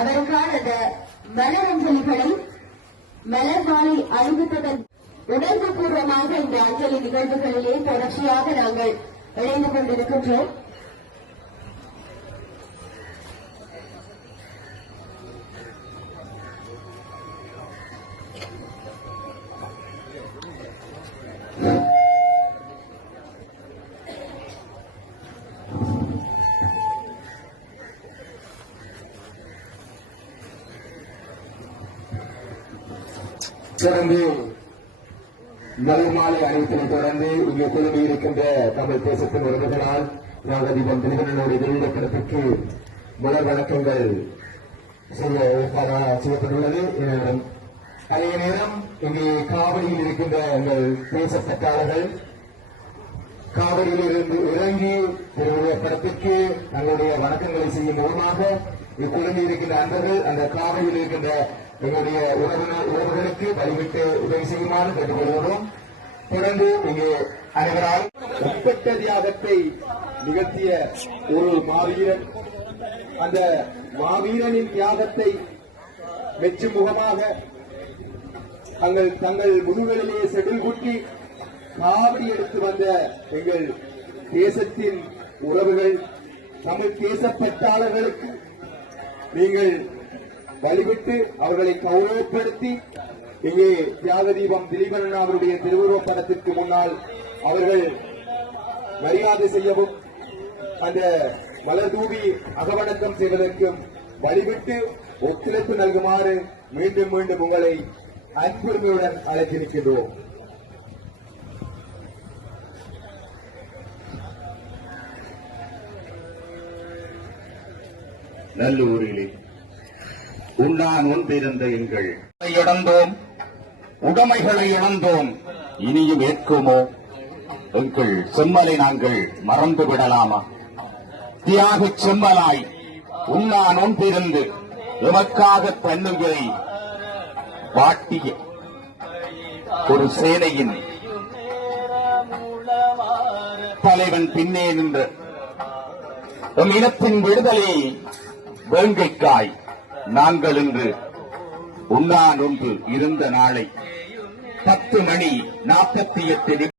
அவருக்கான அந்த மலரஞ்சலிகளை மலர்வாளி அறிவித்ததன் உணர்வு பூர்வமாக இந்த அஞ்சலி நிகழ்வுகளிலே தொடர்ச்சியாக நாங்கள் இணைந்து கொண்டிருக்கின்றோம். சிறந்து மலர் மாலை அணிவித்ததை தொடர்ந்து இங்கே குழுமி இருக்கின்ற தமிழ் தேசத்தின் உறவுகளால் நாகதீபம் வெளியிட வெளியிடப்படத்திற்கு மலர் வணக்கங்கள் செய்ய செய்யப்பட்டுள்ளது. என்னிடம் அதே நேரம் இங்கே காவிரியில் இருக்கின்ற எங்கள் தேசப்பட்டாளர்கள் காவிரியில் இருந்து இறங்கி திருவுருவப் படத்திற்கு தங்களுடைய வணக்கங்களை செய்யும் மூலமாக இக்குழுமி இருக்கின்ற அன்பர்கள் அந்த காவிரியில் இருக்கின்ற எங்களுடைய உறவினர் உறவுகளுக்கு வழிவிட்டு உதவி செய்யுமாறு கேட்டுக்கொள்கிறோம். தொடர்ந்து இங்கே அனைவரால் ஒப்பற்ற தியாகத்தை நிகழ்த்திய ஒரு மாவீரன் அந்த மாவீரனின் தியாகத்தை வெற்றி முகமாக தங்கள் தங்கள் முதுகளிலே செடில் குட்டி காவடி எடுத்து வந்த எங்கள் தேசத்தின் உறவுகள் தமிழ் தேசப்பட்டாளர்களுக்கு நீங்கள் வழிவிட்டு அவர்களை கௌரவப்படுத்தி இங்கே தியாக தீபம் திலீபன் அவருடைய திருவுருவப் படத்திற்கு முன்னால் அவர்கள் மரியாதை செய்யவும் அந்த மலர் தூவி அகவணக்கம் செய்வதற்கும் வழிவிட்டு ஒத்துழைப்பு நல்குமாறு மீண்டும் மீண்டும் உங்களை அன்புரிமையுடன் அழைத்திருக்கின்றோம். நல்லூரிலே உண்ணான் ஒன்றிருந்த எங்கள் இழந்தோம் உடைமைகளை இழந்தோம் இனியும் ஏற்குமோ? எங்கள் செம்மலை நாங்கள் மறந்து விடலாமா? தியாக செம்மலாய் உண்ணான் ஒன்றிருந்து எமக்காக தன்னுயிரை வாட்டிய ஒரு சேனையின் தலைவன் பின்னே நின்று எம் இனத்தின் விடுதலை வேங்கைக்காய். நாங்கள் இன்று உண்ணான் ஒன்று இருந்த நாளை பத்து மணி நாற்பத்தி எட்டு